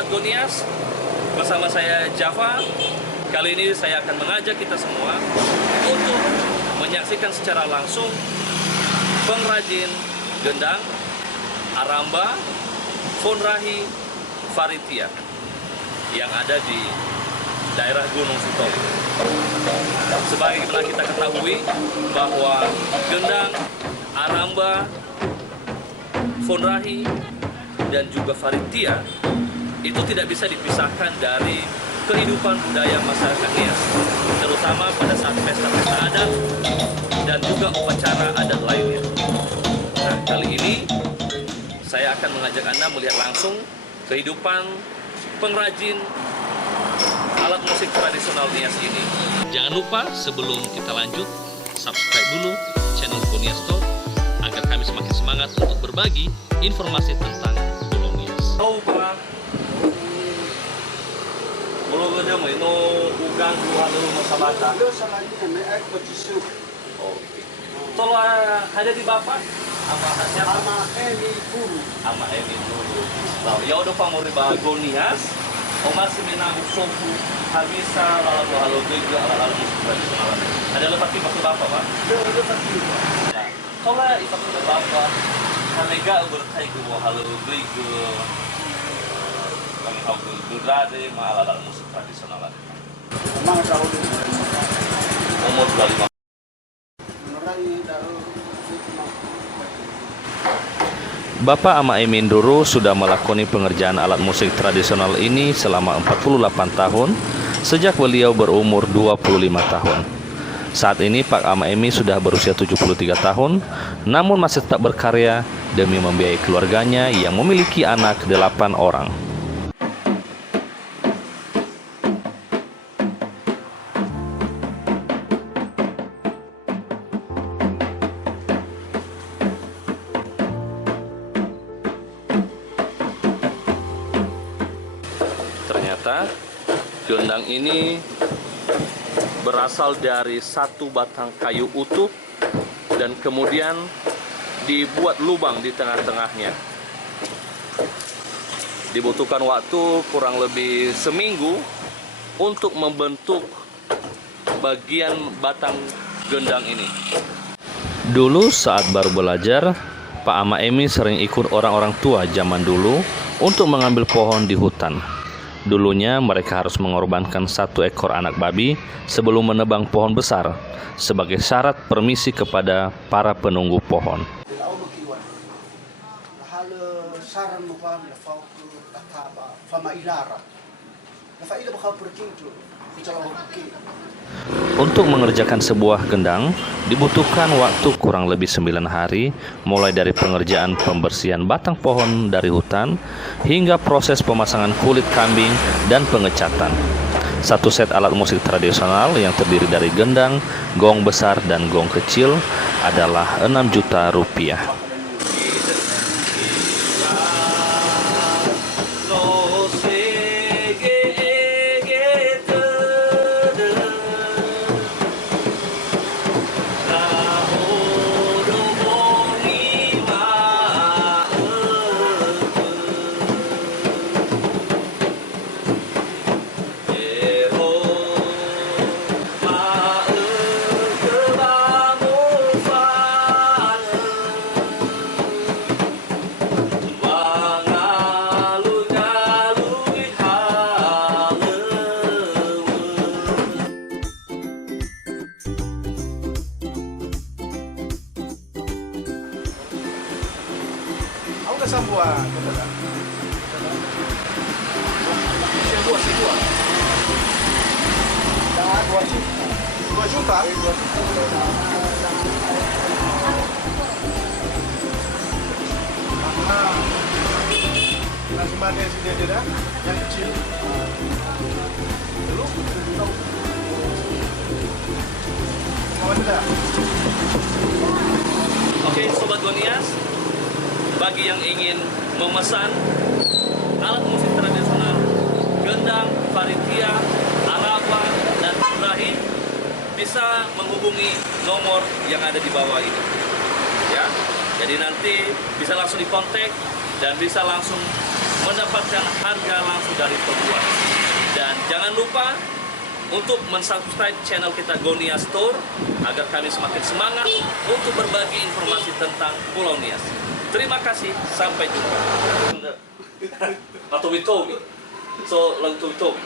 Sobat Gonias, bersama saya Java. Kali ini saya akan mengajak kita semua untuk menyaksikan secara langsung pengrajin gendang, aramba, fonrahi, faritia yang ada di daerah Gunung Sitoli. Sebagaimana kita ketahui bahwa gendang, aramba, fonrahi, dan juga faritia itu tidak bisa dipisahkan dari kehidupan budaya masyarakat Nias, terutama pada saat pesta-pesta adat dan juga upacara adat lainnya. Nah, kali ini saya akan mengajak Anda melihat langsung kehidupan pengrajin alat musik tradisional Nias ini. Jangan lupa sebelum kita lanjut, subscribe dulu channel Gonias Talk agar kami semakin semangat untuk berbagi informasi tentang Pulau Nias. Tahu Pak? Pulau Gede mau itu ugang dua dulu masabata. Oke. Tolong ada di Bapak? Ama Emi Guru. Ama Emi Guru. Tahu ya udah Pak mau riba Gonias. Omar semina usofu habisa lalu halo bego ala musik tradisional. Ada lepas di Bapak Pak? Ada lepas di. Nah, kalau ipak ke Bapak, kanega berkai ke halo bego. Kami tahu berade ala musik tradisional. Memang tahun umur 25. Bapak Ama Emin Duru sudah melakoni pengerjaan alat musik tradisional ini selama 48 tahun sejak beliau berumur 25 tahun. Saat ini Pak Ama Emi sudah berusia 73 tahun, namun masih tetap berkarya demi membiayai keluarganya yang memiliki anak 8 orang. Ternyata gendang ini berasal dari satu batang kayu utuh dan kemudian dibuat lubang di tengah-tengahnya. Dibutuhkan waktu kurang lebih seminggu untuk membentuk bagian batang gendang ini. Dulu saat baru belajar, Pak Ama Emi sering ikut orang-orang tua zaman dulu untuk mengambil pohon di hutan. Dulunya mereka harus mengorbankan 1 ekor anak babi sebelum menebang pohon besar sebagai syarat permisi kepada para penunggu pohon. Untuk mengerjakan sebuah gendang dibutuhkan waktu kurang lebih 9 hari, mulai dari pengerjaan pembersihan batang pohon dari hutan hingga proses pemasangan kulit kambing dan pengecatan. Satu set alat musik tradisional yang terdiri dari gendang, gong besar dan gong kecil adalah 6 juta rupiah. Sambuan, dua. Dah 2 juta. 2 juta. Nah, sebagai sini dah, yang kecil. Dulu. Oke, Sobat Gonias, bagi yang ingin memesan alat musik tradisional gendang, faritia, araba, dan fonrahi, bisa menghubungi nomor yang ada di bawah ini. Ya, jadi nanti bisa langsung dikontak dan bisa langsung mendapatkan harga langsung dari pembuat. Dan jangan lupa untuk mensubscribe channel kita Gonia Store agar kami semakin semangat untuk berbagi informasi tentang Pulau Nias. Terima kasih, sampai jumpa. Atau Witomi. So, lang to Witomi.